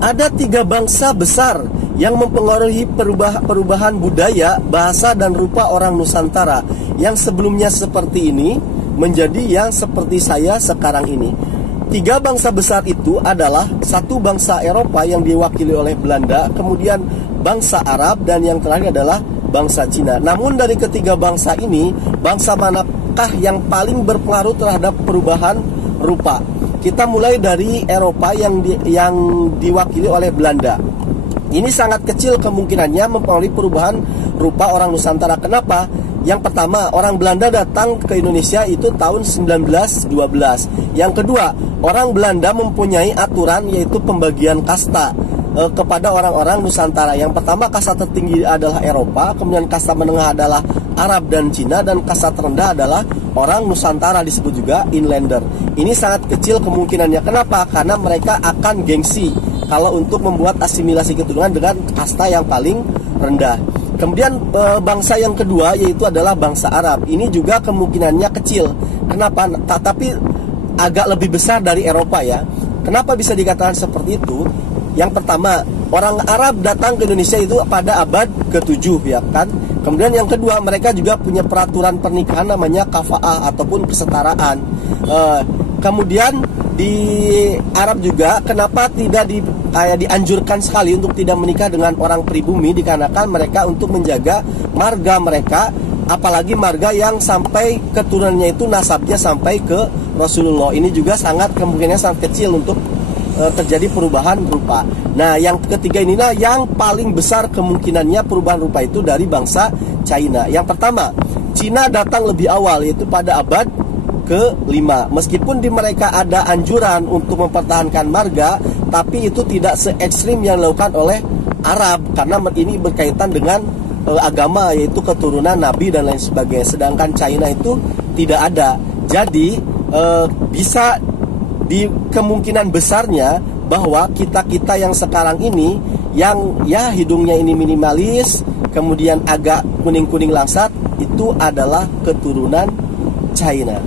Ada tiga bangsa besar yang mempengaruhi perubahan budaya, bahasa, dan rupa orang Nusantara, yang sebelumnya seperti ini menjadi yang seperti saya sekarang ini. Tiga bangsa besar itu adalah satu bangsa Eropa yang diwakili oleh Belanda, kemudian bangsa Arab, dan yang terakhir adalah bangsa Cina. Namun dari ketiga bangsa ini, bangsa manakah yang paling berpengaruh terhadap perubahan rupa? Kita mulai dari Eropa yang diwakili oleh Belanda. Ini sangat kecil kemungkinannya mempengaruhi perubahan rupa orang Nusantara. Kenapa? Yang pertama, orang Belanda datang ke Indonesia itu tahun 1912. Yang kedua, orang Belanda mempunyai aturan yaitu pembagian kasta kepada orang-orang Nusantara. Yang pertama, kasta tertinggi adalah Eropa, kemudian kasta menengah adalah Arab dan Cina, dan kasta terendah adalah orang Nusantara, disebut juga inlander. Ini sangat kecil kemungkinannya. Kenapa? Karena mereka akan gengsi kalau untuk membuat asimilasi keturunan dengan kasta yang paling rendah. Kemudian bangsa yang kedua yaitu adalah bangsa Arab. Ini juga kemungkinannya kecil. Kenapa? Tapi agak lebih besar dari Eropa ya. Kenapa bisa dikatakan seperti itu? Yang pertama, orang Arab datang ke Indonesia itu pada abad ke-7 ya kan. Kemudian yang kedua, mereka juga punya peraturan pernikahan namanya kafa'ah ataupun kesetaraan. Kemudian di Arab juga kenapa tidak dianjurkan sekali untuk tidak menikah dengan orang pribumi, dikarenakan mereka untuk menjaga marga mereka, apalagi marga yang sampai keturunannya itu nasabnya sampai ke Rasulullah. Ini juga kemungkinannya sangat kecil untuk terjadi perubahan rupa. Nah, yang ketiga inilah yang paling besar kemungkinannya perubahan rupa itu dari bangsa China. Yang pertama, Cina datang lebih awal, yaitu pada abad ke-5. Meskipun di mereka ada anjuran untuk mempertahankan marga, tapi itu tidak se-ekstrim yang dilakukan oleh Arab, karena ini berkaitan dengan agama, yaitu keturunan Nabi dan lain sebagainya. Sedangkan China itu tidak ada. Jadi bisa di kemungkinan besarnya bahwa kita yang sekarang ini, yang ya hidungnya ini minimalis, kemudian agak kuning-kuning langsat, itu adalah keturunan China.